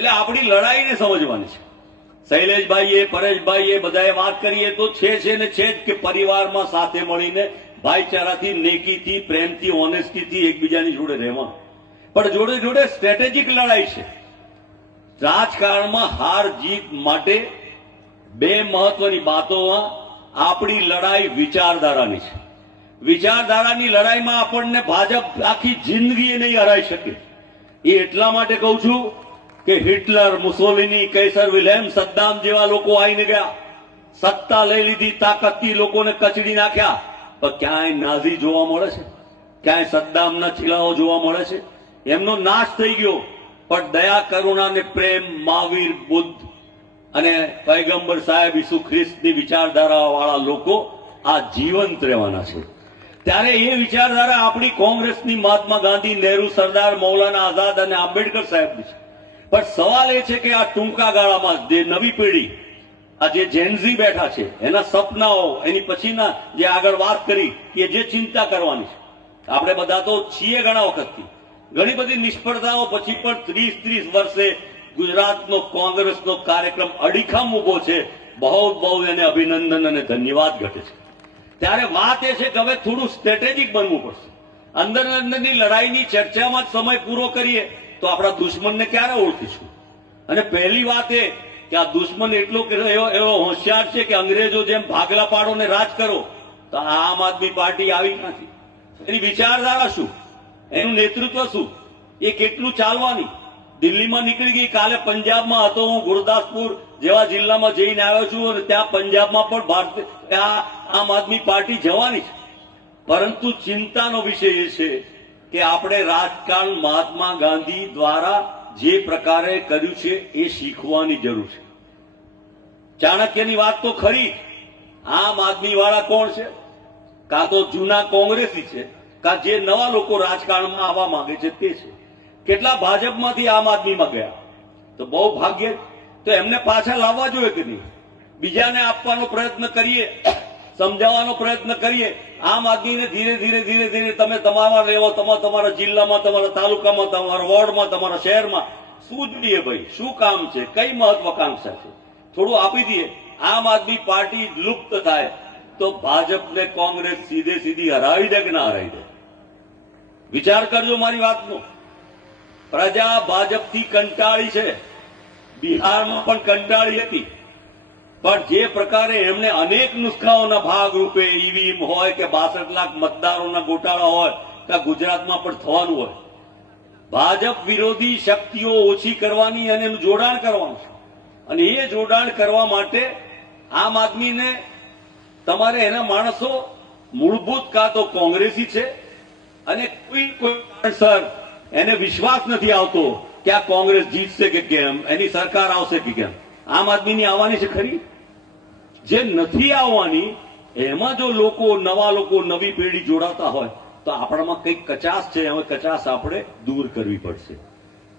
એટલે આપણી લડાઈને સમજવાની છે. શૈલેષભાઈએ, પરેશભાઈએ બધાએ વાત કરીએ તો છે છે ને છે જ કે પરિવારમાં સાથે મળીને ભાઈચારાથી, નેકીથી, પ્રેમથી, ઓનેસ્ટીથી એકબીજાની જોડે રહેવાનું પણ જોડે જોડે સ્ટ્રેટેજિક લડાઈ છે. રાજકારણમાં હાર જીત માટે બે મહત્વની બાતોમાં આપણી લડાઈ વિચારધારાની છે. વિચારધારાની લડાઈમાં આપણને ભાજપ આખી જિંદગી નહીં હરાઈ શકે. એ એટલા માટે કહું છું કે હિટલર, મુસોલિની, કૈસર વિલેમ સદ્દામ જેવા લોકો આવીને ગયા. સત્તા લઈ લીધી, તાકતથી લોકોને કચડી નાખ્યા. પણ ક્યાંય નાઝી જોવા મળે છે? ક્યાંય સદ્દામના ચીલાઓ જોવા મળે છે? એમનો નાશ થઈ ગયો. પણ દયા કરુણા ને પ્રેમ મહાવીર બુદ્ધ અને પૈગંબર સાહેબ ઈસુ ખ્રિસ્તની વિચારધારા વાળા લોકો આ જીવંત રહેવાના છે. ત્યારે એ વિચારધારા આપણી કોંગ્રેસની મહાત્મા ગાંધી, નહેરુ, સરદાર, મૌલાના આઝાદ અને આંબેડકર સાહેબની છે. પણ સવાલ એ છે કે આ ટૂંકા ગાળામાં જે નવી પેઢી, આ જે જેનઝી બેઠા છે, એના સપનાઓ, એની પછીના જે આગળ વાત કરી કે જે ચિંતા કરવાની છે. આપણે બધા તો છીએ ઘણા વખતથી. ઘણી બધી નિષ્ફળતાઓ પછી પણ ત્રીસ ત્રીસ વર્ષે ગુજરાતનો કોંગ્રેસનો કાર્યક્રમ અડીખમ ઊભો છે, બહુ બહુ એને અભિનંદન અને ધન્યવાદ ઘટે છે. ત્યારે વાત એ છે કે હવે થોડું સ્ટ્રેટેજિક બનવું પડશે. અંદર અંદરની લડાઈની ચર્ચામાં જ સમય પૂરો કરીએ તો આપણા દુશ્મનને ક્યારે ઓળખીશું? અને પહેલી વાત એ કે આ દુશ્મન એટલો એવો હોશિયાર છે કે અંગ્રેજો જેમ ભાગલા પાડો ને રાજ કરો, તો આમ આદમી પાર્ટી આવી નથી. એની વિચારધારા શું? એનું નેતૃત્વ શું? એ કેટલું ચાલવાની? દિલ્હીમાં નીકળી ગઈ, કાલે પંજાબમાં હતો હું ગુરદાસપુર જેવા જિલ્લામાં જઈને આવ્યો છું અને ત્યાં પંજાબમાં પણ ભારતીય આમ આદમી પાર્ટી જવાની છે. પરંતુ ચિંતાનો વિષય એ છે કે આપણે રાજકારણ મહાત્મા ગાંધી દ્વારા જે પ્રકારે કર્યું છે એ શીખવાની જરૂર છે. ચાણક્યની વાત તો ખરી આમ આદમી વાળા કોણ છે? કાં તો જૂના કોંગ્રેસી છે, કાં જે નવા લોકો રાજકારણમાં આવવા માંગે છે તે છે. કેટલા ભાજપમાંથી આમ આદમીમાં ગયા? તો બહુ ભાગ્ય તો એમને પાછા લાવવા જોઈએ કે નહીં? બીજાને આપવાનો પ્રયત્ન કરીએ. સમજાવવાનો પ્રયત્ન કરીએ, આમ આદમીને ધીરે ધીરે ધીરે ધીરે તમે તમારા લેવો તમારા તમારા જિલ્લામાં, તમારા તાલુકામાં, તમારા વોર્ડમાં, તમારા શહેરમાં શું જોઈએ ભાઈ? શું કામ છે? કઈ મહત્વાકાંક્ષા છે? થોડું આપી દઈએ. આમ આદમી પાર્ટી લુપ્ત થાય તો ભાજપને કોંગ્રેસ સીધે સીધી હરાવી દે કે ના હરાવી દે? વિચાર કરજો મારી વાતનો. પ્રજા ભાજપથી કંટાળી છે. બિહારમાં પણ કંટાળી હતી. પણ જે પ્રકારે એમણે અનેક નુસ્ખાઓના ભાગ રૂપે ઈવીએમ હોય કે બાસઠ લાખ મતદારોના ગોટાળા હોય કે ગુજરાતમાં પણ થવાનું હોય. ભાજપ વિરોધી શક્તિઓ ઓછી કરવાની અને એનું જોડાણ કરવાનું અને એ જોડાણ કરવા માટે આમ આદમીને તમારે એના માણસો મૂળભૂત કાં તો કોંગ્રેસી છે અને કોઈ કોઈ કારણસર એને વિશ્વાસ નથી આવતો કે આ કોંગ્રેસ જીતશે કે કેમ, એની સરકાર આવશે કે કેમ. આમ આદમીની આવવાની છે ખરી? જે નથી આવવાની, એમાં જો લોકો નવા લોકો નવી પેઢી જોડાતા હોય, તો આપણામાં કંઈક કચાશ છે હવે કચાશ આપણે દૂર કરવી પડશે.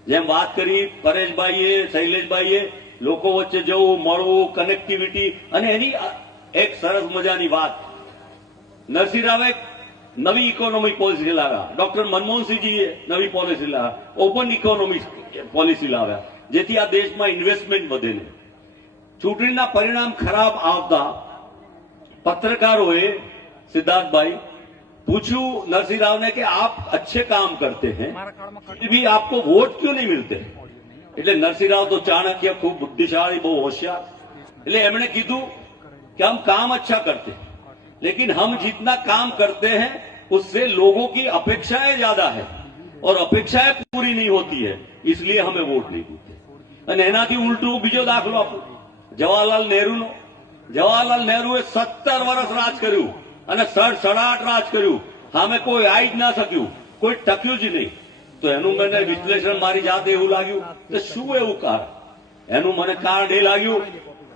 જેમ વાત કરી પરેશભાઈએ, શૈલેષભાઈએ, લોકો વચ્ચે જવું, મળવું કનેક્ટિવિટી અને એની એક સરસ મજાની વાત. નરસિંહ રાવે નવી ઇકોનોમી પોલિસી લાવ્યા. ડોક્ટર મનમોહનસિંહજીએ નવી પોલિસી લાવ્યા. ઓપન ઇકોનોમી પોલિસી લાવ્યા, જેથી આ દેશમાં ઇન્વેસ્ટમેન્ટ વધે ને. ચૂંટણીના પરિણામ ખરાબ આવતા પત્રકારોએ સિદ્ધાર્થભાઈ पूछूं नरसिंह राव ने कि आप अच्छे काम करते हैं फिर भी आपको वोट क्यों नहीं मिलते એટલે નરસિંહ રાવ તો ચાણક્ય ખૂબ બુદ્ધિશાળી બહુ હોશિયાર એટલે એમણે કીધું कि हम काम अच्छा करते हैं लेकिन हम जितना काम करते हैं उससे लोगों की अपेक्षाएं ज्यादा है और अपेक्षाएं पूरी नहीं होती है इसलिए हमें वोट नहीं मिलते અને એનાથી ઉલટું બીજો દાખલો આપો જવાહરલાલ નહેરુનો જવાહરલાલ નહેરુએ સત્તર વર્ષ રાજ કર્યું અને સડ સડાટ રાજ કર્યું. સામે કોઈ આવી જ ના શક્યું. કોઈ ટક્યું જ નહીં. તો એનું મને વિશ્લેષણ મારી જાતે એવું લાગ્યું કે શું એવું કારણ? એનું મને કારણ એ લાગ્યું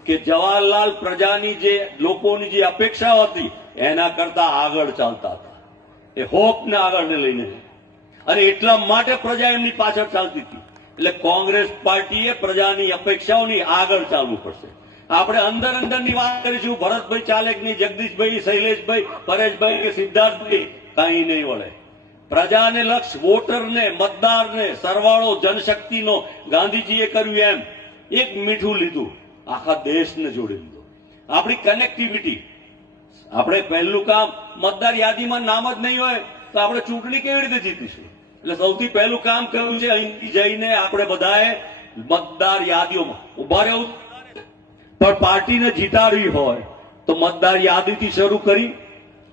કે જવાહરલાલ પ્રજાની જે લોકોની જે અપેક્ષાઓ હતી, એના કરતા આગળ ચાલતા હતા. એ હોપને આગળને લઈને. અને એટલા માટે પ્રજા એમની પાછળ ચાલતી હતી. એટલે કોંગ્રેસ પાર્ટીએ પ્રજાની અપેક્ષાઓની આગળ ચાલવું પડશે. આપણે અંદર અંદરની વાત કરીશું. ભરતભાઈ ચાલેકની, જગદીશભાઈ, શૈલેષભાઈ, પરેશભાઈ કે સિદ્ધાર્થભાઈ? કઈ નહીં વળે. પ્રજાને લક્ષ વોટરને, મતદારને, સરવાળો, જનશક્તિનો ગાંધીજીએ કર્યું એમ. એક મીઠું લીધું. આખા દેશને જોડી લીધું. આપણી કનેક્ટિવિટી આપણે પહેલું કામ મતદાર યાદીમાં નામ જ નહીં હોય તો આપણે ચૂંટણી કેવી રીતે જીતીશું? એટલે સૌથી પહેલું કામ કર્યું છે? અહીંથી જઈને આપણે બધાએ મતદાર યાદીઓમાં ઊભા રહેવું. પણ પાર્ટીને જીતાડવી હોય તો મતદાર યાદીથી શરૂ કરી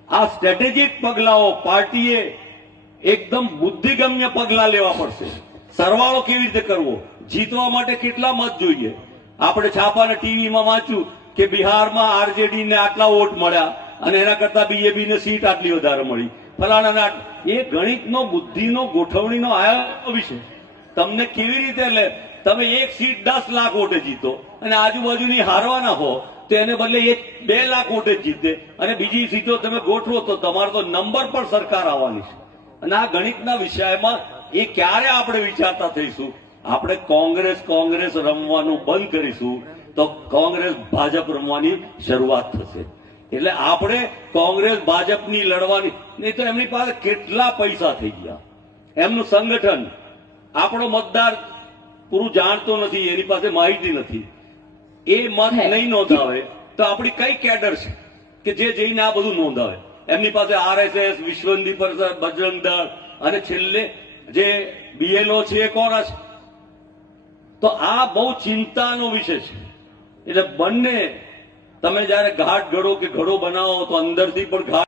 આ સ્ટ્રેટેજિક પગલાઓ પાર્ટીએ એકદમ બુદ્ધિગમ્ય પગલા લેવા પડશે. સરવાળો કેવી રીતે કરવો? જીતવા માટે કેટલા મત જોઈએ? આપણે છાપાને ટીવીમાં વાંચ્યું કે બિહારમાં આરજેડી ને આટલા વોટ મળ્યા અને એના કરતા બીજેપી ને સીટ આટલી વધારે મળી. ફલાણા એ ગણિતનો, બુદ્ધિનો, ગોઠવણીનો આયો વિષય. તમને કેવી રીતે લે તમે એક સીટ દસ લાખ વોટે જીતો અને આજુબાજુની હારવાના હો, તો એને બદલે એક બે લાખ વોટે જીતે. અને બીજી સીટો તમે ગોઠવો તો તમારો તો નંબર પણ સરકાર આવવાની છે. અને આ ગણિતના વિષયમાં એ ક્યારે આપણે વિચારતા થઈશું? આપણે કોંગ્રેસ કોંગ્રેસ રમવાનું બંધ કરીશું, તો કોંગ્રેસ, ભાજપ રમવાની શરૂઆત થશે. એટલે આપણે કોંગ્રેસ ભાજપની લડવાની. નહીં તો એમની પાસે કેટલા પૈસા થઈ ગયા? એમનું સંગઠન આપણો મતદાર પૂરું જાણતો નથી એની પાસે માહિતી નથી. એ મત નહીં નોંધાવે તો આપણી કઈ કેડર છે કે જે જઈને આ બધું નોંધાવે? એમની પાસે આરએસએસ વિશ્વંદી પરિષદ બજરંગ દળ અને છેલ્લે જે બીએલઓ છે એ કોણ છે તો આ બહુ ચિંતાનો વિષય છે. એટલે બંને તમે જયારે ઘાટ ઘડો કે ઘડો બનાવો તો અંદરથી પણ ઘાટ